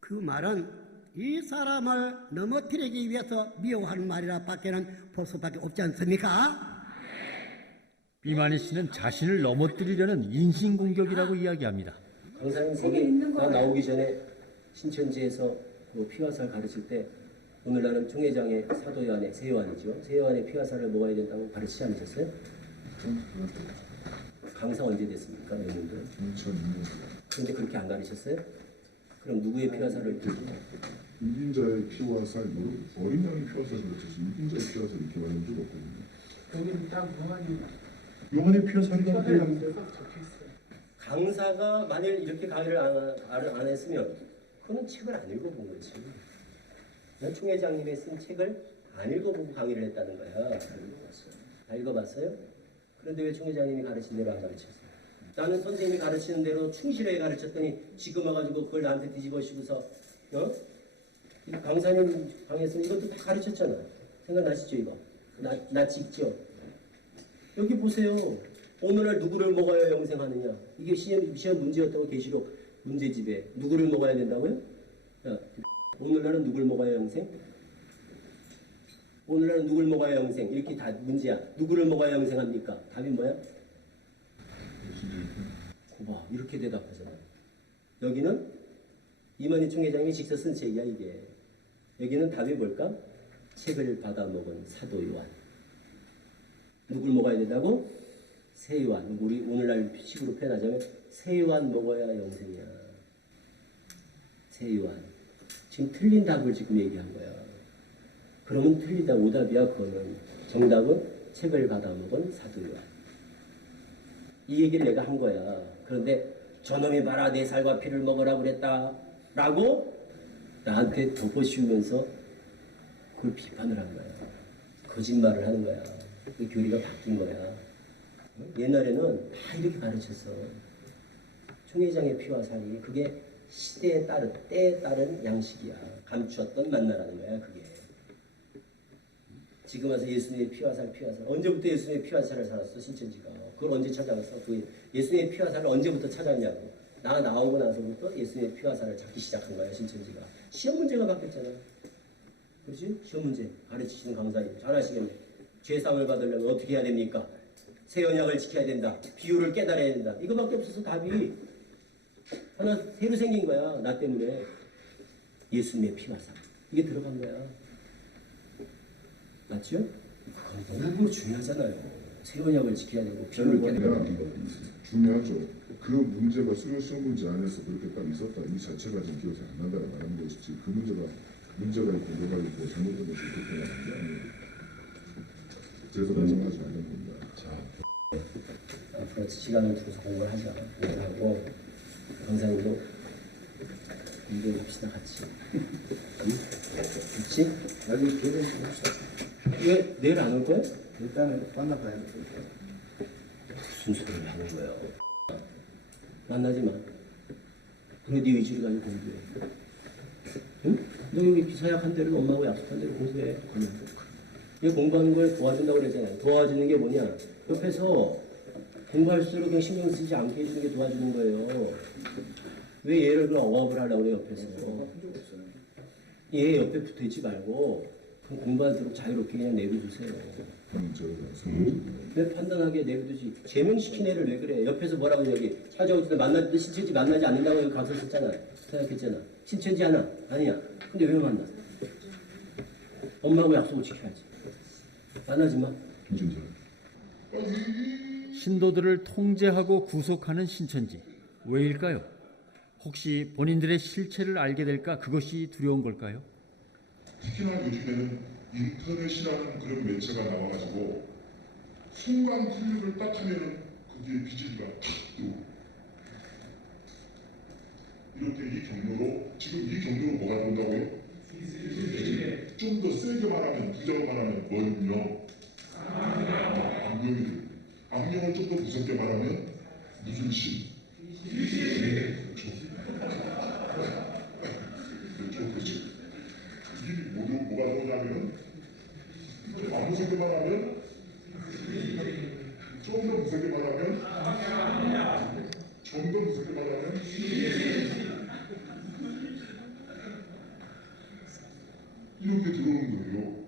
그 말은 이 사람을 넘어뜨리기 위해서 미워하는 말이라 밖에는 볼 수밖에 없지 않습니까? 이만희 씨는 자신을 넘어뜨리려는 인신공격이라고 이야기합니다. 강사님 거기 나 나오기 전에 신천지에서 그 피화살 가르칠 때 오늘날은 총회장의 사도요한의 세요한이죠. 세요한의 피화살을 먹어야 된다고 가르치지 않으셨어요? 강사 언제 됐습니까? 여러분들? 2002년. 그런데 그렇게 안 가르쳤어요? 그럼 누구의 피화살을 들고? 이긴자의 피와 살, 어린 양의 피와 살을 그렇지 이긴자의 피와 살 이렇게 말한 적 없거든요. 여기는 딱 용환의 피와 살이라고 되어 강사가 만일 이렇게 강의를 안 했으면 그는 책을 안 읽어본 거지. 난 총회장님이 쓴 책을 안 읽어보고 강의를 했다는 거야. 안 읽어봤어요. 다 읽어봤어요? 그런데 왜 총회장님이 가르친 대로 안 가르쳤어요? 나는 선생님이 가르치는 대로 충실하게 가르쳤더니 지금 와가지고 그걸 나한테 뒤집어씌고서 강사님 강의했으면 이것도 다 가르쳤잖아. 생각나시죠 이거? 나 직접. 여기 보세요. 오늘날 누구를 먹어야 영생하느냐. 이게 시험 문제였다고 계시록 문제집에. 누구를 먹어야 된다고요? 야, 오늘날은 누굴 먹어야 영생? 오늘날은 누굴 먹어야 영생? 이렇게 다 문제야. 누구를 먹어야 영생합니까? 답이 뭐야? 고봐. 이렇게 대답하잖아. 여기는 이만희 총회장님이 직접 쓴 책이야 이게. 여기는 답이 뭘까? 책을 받아 먹은 사도 요한. 누굴 먹어야 된다고? 새 요한. 우리 오늘날 식으로 표현하자면 새 요한 먹어야 영생이야. 새 요한. 지금 틀린 답을 지금 얘기한 거야. 그러면 틀리다 오답이야 그거는. 정답은 책을 받아 먹은 사도 요한. 이 얘기를 내가 한 거야. 그런데 저놈이 봐라 내 살과 피를 먹으라 그랬다 라고 나한테 덮어씌우면서 그걸 비판을 한 거야. 거짓말을 하는 거야. 그 교리가 바뀐 거야. 옛날에는 다 이렇게 가르쳤어. 총회장의 피와 살이 그게 시대에 따른 때에 따른 양식이야. 감추었던 만나라는 거야. 그게. 지금 와서 예수님의 피와 살 언제부터 예수님의 피와 살을 살았어 신천지가. 그걸 언제 찾아갔어? 그 예수님의 피와 살을 언제부터 찾았냐고. 나오고 나서부터 예수님의 피와 살을 찾기 시작한 거야 신천지가. 시험 문제가 바뀌었잖아. 그렇지? 시험 문제 가르치시는 강사님 잘 아시겠네. 죄상을 받으려면 어떻게 해야 됩니까? 새 언약을 지켜야 된다. 비유를 깨달아야 된다. 이거밖에 없어서 답이 하나 새로 생긴 거야. 나 때문에. 예수님의 피와 살. 이게 들어간 거야. 맞죠? 그건 너무 중요하잖아요. 새 언약을 지켜야 되고 비유를 깨달아야 되고. 중요하죠. 그 문제가 수료 시험 문제 안에서 그렇게 딱 있었다. 이 자체가 지금 기억이 안 난다는 말하는 것이지. 그 문제가 있고 뭐가 있고 잘못된 것이 있기 때문에 아니에요. 그래서 말씀하지 않는 겁니다. 앞으로 시간을 두고서 공부를 하자. 공부하고 강사님도 공부합시다 같이. 그렇지? 나중에 기회를 봅시다. 왜 내일 안 올 거야? 일단은 만나봐야 돼. 무슨 소리를 하는 거예요? 만나지 마. 그래 네 의지를 가지고 공부해. 응? 너 여기 기사약한 대로 엄마하고 약속한 대로 공부해. 얘 공부하는 거에 도와준다고 그랬잖아요. 도와주는 게 뭐냐? 옆에서 공부할수록 그냥 신경 쓰지 않게 해주는 게 도와주는 거예요. 왜 얘를 그냥 억압을 하려고 그래 옆에서. 얘 옆에 붙어있지 말고 그냥 공부하도록 자유롭게 그냥 내비두세요. 왜 판단하게 내비두지. 제명시킨 애를 왜 그래. 옆에서 뭐라고 여기 찾아오지도 만나지도 신천지 만나지 않는다고 여기 가서 썼잖아. 생각했잖아. 신천지 하나? 아니야. 근데 왜 만나? 엄마하고 약속을 지켜야지. 만나지 마. 신도들을 통제하고 구속하는 신천지. 왜일까요? 혹시 본인들의 실체를 알게 될까 그것이 두려운 걸까요? 특히나 요즘에는 인터넷이라는 그런 매체가 나와가지고 순간 클릭을 딱 하면은 거기에 비질가 탁 뜨고 이렇게 이 경로로 지금 이 경로로 뭐가 된다고요? 좀 더 세게 말하면 부자로 말하면 먼명 악명이 되고 악명을 좀 더 무섭게 말하면 무술신 그렇죠. 이게 뭐가 되냐면 좀 안 무섭게 말하면 좀 더 무섭게 말하면 좀 더 무섭게 말하면 이렇게 들어오는 거예요.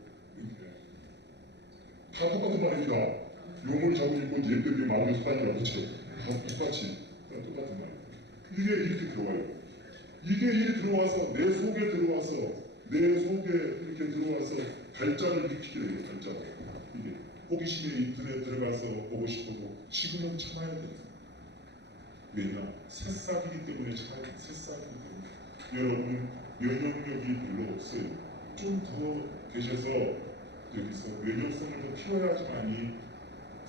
다 똑같은 말입니다. 용을 잡고 있고 예쁘게 마음의 수단이라고 치. 다 똑같이 똑같은 말. 이게 이렇게 들어와요. 이게 이렇게 들어와서 내 속에 이렇게 들어와서 발자를 일으키게 돼요. 발자를. 이게 호기심에 인터넷 들어가서 보고 싶어도 지금은 참아야 돼요. 왜냐? 새싹이기 때문에 참아야 돼요. 새싹이기 때문에. 여러분 면역력이 별로 없어요. 좀 더 계셔서 여기서 면역성을 더 키워야지만이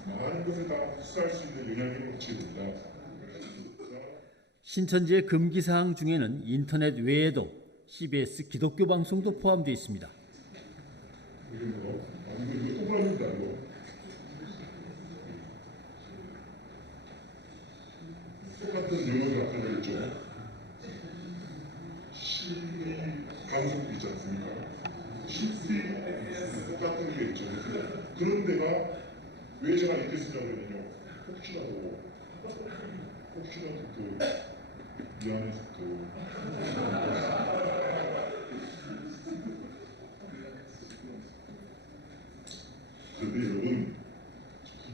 많은 것을 다 흡수할 수 있는 영향력을 미치게 됩니다. 신천지의 금기사항 중에는 인터넷 외에도 CBS 기독교 방송도 포함되어 있습니다. 이거 동그라미입니다. 이거. 똑같은 영역을 아까 그랬죠. 방송도 있지 않습니까? 똑같은 게 있죠. 그런 데가 왜 제가 이렇게 쓰냐고 그러면요. 혹시라도 또 미안해서 또 그런데 여러분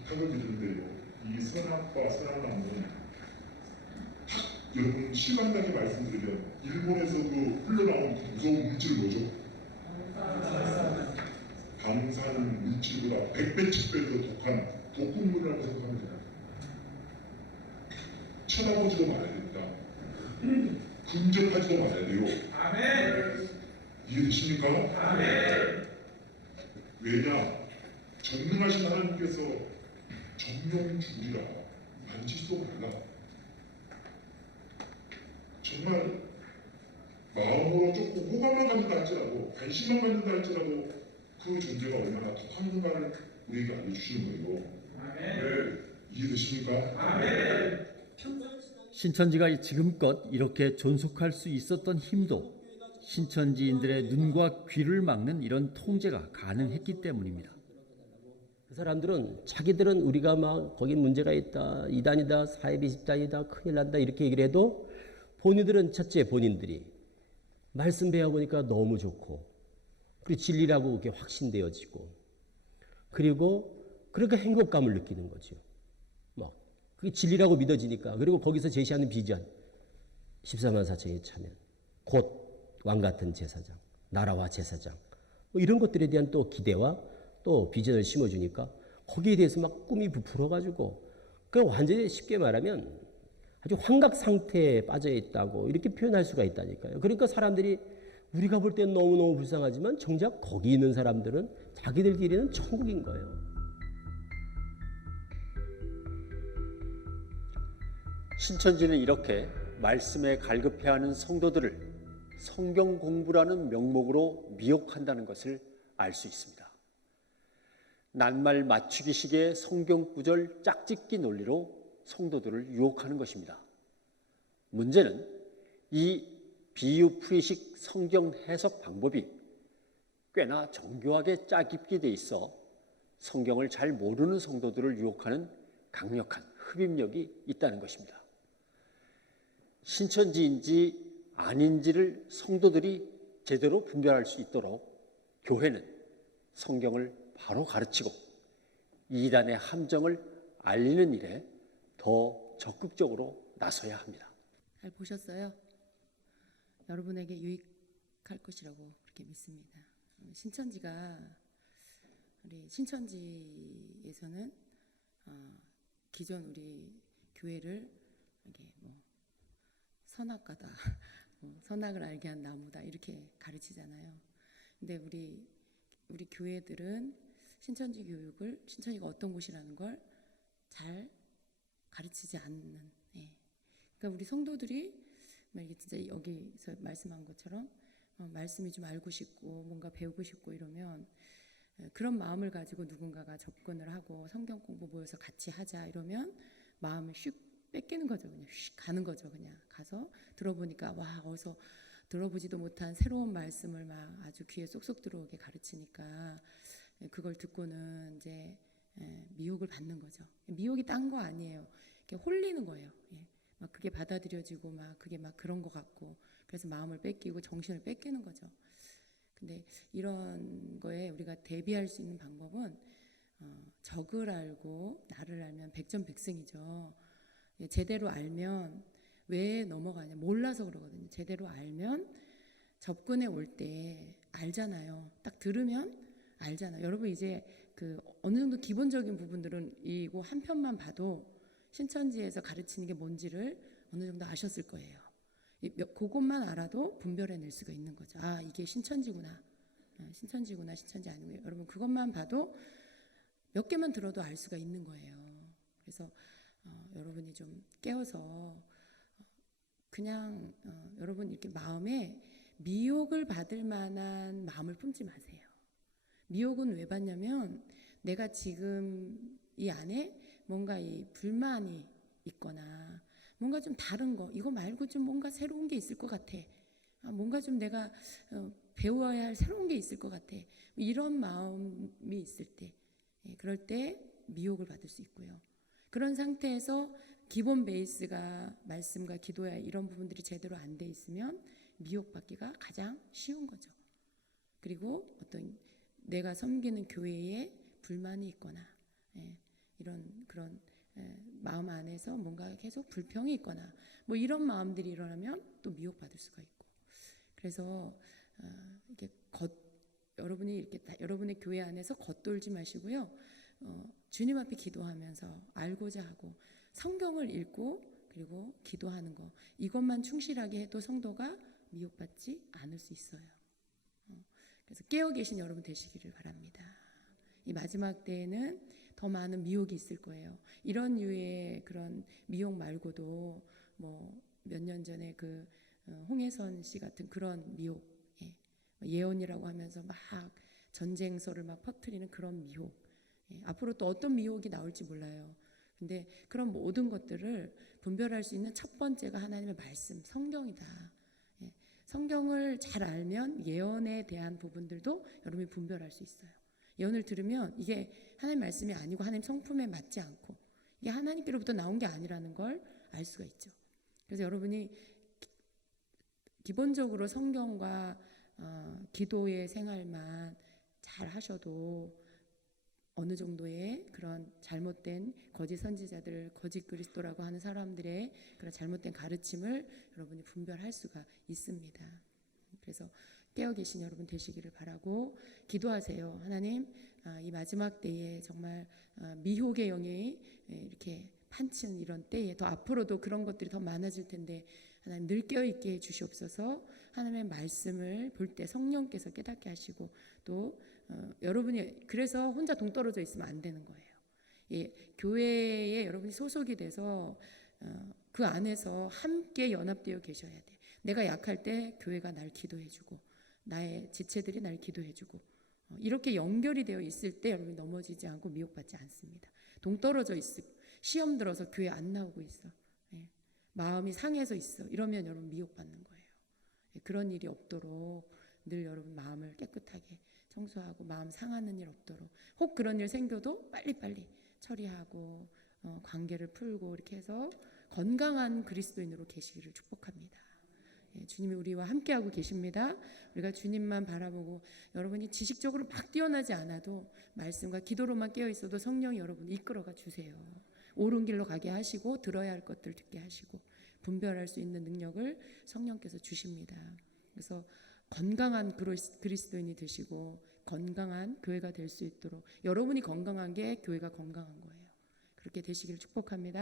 부탁을 드리는데요. 이 선악과 선악나무는 여러분 실감나게 말씀드리면 일본에서 그 흘러나온 그 무서운 물질 뭐죠? 방사능 물질보다 100배, 10배 더 독한 독극물이라고 생각하면 돼요. 쳐다보지도 말아야 됩니다. 근접하지도 말아야 돼요. 아멘. 이해되십니까? 아멘. 왜냐? 전능하신 하나님께서 정령 죽으리라 만지지도 말라. 정말 마음으로 조금 호감만 갖는다 할지라도 관심만 갖는다 할지라도 그 존재가 얼마나 독한가를 우리에게 알려주시는 거예요. 네, 이해되십니까? 신천지가 지금껏 이렇게 존속할 수 있었던 힘도 신천지인들의 눈과 귀를 막는 이런 통제가 가능했기 때문입니다. 그 사람들은 자기들은 우리가 막 거기 문제가 있다, 이단이다, 사이비 집단이다, 큰일 난다 이렇게 얘기를 해도 본인들은 첫째 본인들이 말씀 배워보니까 너무 좋고 그리고 진리라고 그게 확신되어지고 그리고 그러니까 행복감을 느끼는 거죠. 막 그게 진리라고 믿어지니까 그리고 거기서 제시하는 비전 14만 4천이 차면 곧 왕같은 제사장, 나라와 제사장 뭐 이런 것들에 대한 또 기대와 또 비전을 심어주니까 거기에 대해서 막 꿈이 부풀어가지고 그 완전히 쉽게 말하면 아주 환각 상태에 빠져 있다고 이렇게 표현할 수가 있다니까요. 그러니까 사람들이 우리가 볼 땐 너무너무 불쌍하지만 정작 거기 있는 사람들은 자기들끼리는 천국인 거예요. 신천지는 이렇게 말씀에 갈급해하는 성도들을 성경 공부라는 명목으로 미혹한다는 것을 알 수 있습니다. 낱말 맞추기식의 성경 구절 짝짓기 논리로 성도들을 유혹하는 것입니다. 문제는 이 비유풀이식 성경 해석 방법이 꽤나 정교하게 짜깁기 돼 있어 성경을 잘 모르는 성도들을 유혹하는 강력한 흡입력이 있다는 것입니다. 신천지인지 아닌지를 성도들이 제대로 분별할 수 있도록 교회는 성경을 바로 가르치고 이단의 함정을 알리는 일에 더 적극적으로 나서야 합니다. 잘 보셨어요? 여러분에게 유익할 것이라고 그렇게 믿습니다. 우리 신천지에서는 기존 우리 교회를 이렇게 뭐 선악과다, 선악을 알게 한 나무다 이렇게 가르치잖아요. 근데 우리 교회들은 신천지 교육을 신천지가 어떤 곳이라는 걸 잘 가르치지 않는. 그러니까 우리 성도들이 이게 진짜 여기서 말씀한 것처럼 말씀이 좀 알고 싶고 뭔가 배우고 싶고 이러면 그런 마음을 가지고 누군가가 접근을 하고 성경 공부 모여서 같이 하자 이러면 마음을 슉 뺏기는 거죠. 그냥 슉 가는 거죠. 그냥 가서 들어보니까 와 어서 들어보지도 못한 새로운 말씀을 막 아주 귀에 쏙쏙 들어오게 가르치니까 그걸 듣고는 이제 미혹을 받는 거죠. 미혹이 딴 거 아니에요. 이렇게 홀리는 거예요. 막 그게 받아들여지고 막 그게 막 그런 것 같고 그래서 마음을 뺏기고 정신을 뺏기는 거죠. 근데 이런 거에 우리가 대비할 수 있는 방법은 적을 알고 나를 알면 백전백승이죠. 제대로 알면 왜 넘어가냐 몰라서 그러거든요. 제대로 알면 접근해 올 때 알잖아요. 딱 들으면 알잖아요. 여러분 이제 그 어느 정도 기본적인 부분들은 이거 한 편만 봐도 신천지에서 가르치는 게 뭔지를 어느 정도 아셨을 거예요. 그것만 알아도 분별해낼 수가 있는 거죠. 아 이게 신천지구나. 신천지구나 신천지 아니구나. 여러분 그것만 봐도 몇 개만 들어도 알 수가 있는 거예요. 그래서 여러분이 좀 깨어서 그냥 여러분 이렇게 마음에 미혹을 받을 만한 마음을 품지 마세요. 미혹은 왜 받냐면 내가 지금 이 안에 뭔가 이 불만이 있거나 뭔가 좀 다른 거 이거 말고 좀 뭔가 새로운 게 있을 것 같아. 뭔가 좀 내가 배워야 할 새로운 게 있을 것 같아. 이런 마음이 있을 때 그럴 때 미혹을 받을 수 있고요. 그런 상태에서 기본 베이스가 말씀과 기도야 이런 부분들이 제대로 안 돼 있으면 미혹받기가 가장 쉬운 거죠. 그리고 어떤 내가 섬기는 교회에 불만이 있거나 이런 그런 마음 안에서 뭔가 계속 불평이 있거나 뭐 이런 마음들이 일어나면 또 미혹받을 수가 있고 그래서 이렇게 여러분이 이렇게 여러분의 교회 안에서 겉돌지 마시고요. 주님 앞에 기도하면서 알고자 하고 성경을 읽고 그리고 기도하는 거 이것만 충실하게 해도 성도가 미혹받지 않을 수 있어요. 그래서 깨어 계신 여러분 되시기를 바랍니다. 이 마지막 때에는 더 많은 미혹이 있을 거예요. 이런 류의 그런 미혹 말고도 뭐 몇 년 전에 그 홍혜선 씨 같은 그런 미혹 예언이라고 하면서 막 전쟁서를 막 퍼뜨리는 그런 미혹. 앞으로 또 어떤 미혹이 나올지 몰라요. 근데 그런 모든 것들을 분별할 수 있는 첫 번째가 하나님의 말씀, 성경이다. 성경을 잘 알면 예언에 대한 부분들도 여러분이 분별할 수 있어요. 예언을 들으면 이게 하나님 말씀이 아니고 하나님 성품에 맞지 않고 이게 하나님께로부터 나온 게 아니라는 걸 알 수가 있죠. 그래서 여러분이 기본적으로 성경과 기도의 생활만 잘 하셔도 어느 정도의 그런 잘못된 거짓 선지자들, 거짓 그리스도라고 하는 사람들의 그런 잘못된 가르침을 여러분이 분별할 수가 있습니다. 그래서 깨어 계신 여러분 되시기를 바라고 기도하세요. 하나님, 이 마지막 때에 정말 미혹의 영이 이렇게 판치는 이런 때에 더 앞으로도 그런 것들이 더 많아질 텐데 하나님 늘 깨어있게 해주시옵소서. 하나님의 말씀을 볼 때 성령께서 깨닫게 하시고 또 여러분이 그래서 혼자 동떨어져 있으면 안 되는 거예요. 교회에 여러분이 소속이 돼서 그 안에서 함께 연합되어 계셔야 돼. 내가 약할 때 교회가 날 기도해주고 나의 지체들이 날 기도해주고 이렇게 연결이 되어 있을 때 여러분이 넘어지지 않고 미혹받지 않습니다. 동떨어져 있어. 시험 들어서 교회 안 나오고 있어. 마음이 상해서 있어. 이러면 여러분 미혹받는 거예요. 그런 일이 없도록 늘 여러분 마음을 깨끗하게 청소하고 마음 상하는 일 없도록 혹 그런 일 생겨도 빨리빨리 처리하고 관계를 풀고 이렇게 해서 건강한 그리스도인으로 계시기를 축복합니다. 주님이 우리와 함께하고 계십니다. 우리가 주님만 바라보고 여러분이 지식적으로 막 뛰어나지 않아도 말씀과 기도로만 깨어 있어도 성령이 여러분을 이끌어가 주세요. 옳은 길로 가게 하시고 들어야 할 것들 듣게 하시고 분별할 수 있는 능력을 성령께서 주십니다. 그래서 건강한 그리스도인이 되시고 건강한 교회가 될 수 있도록 여러분이 건강한 게 교회가 건강한 거예요. 그렇게 되시기를 축복합니다.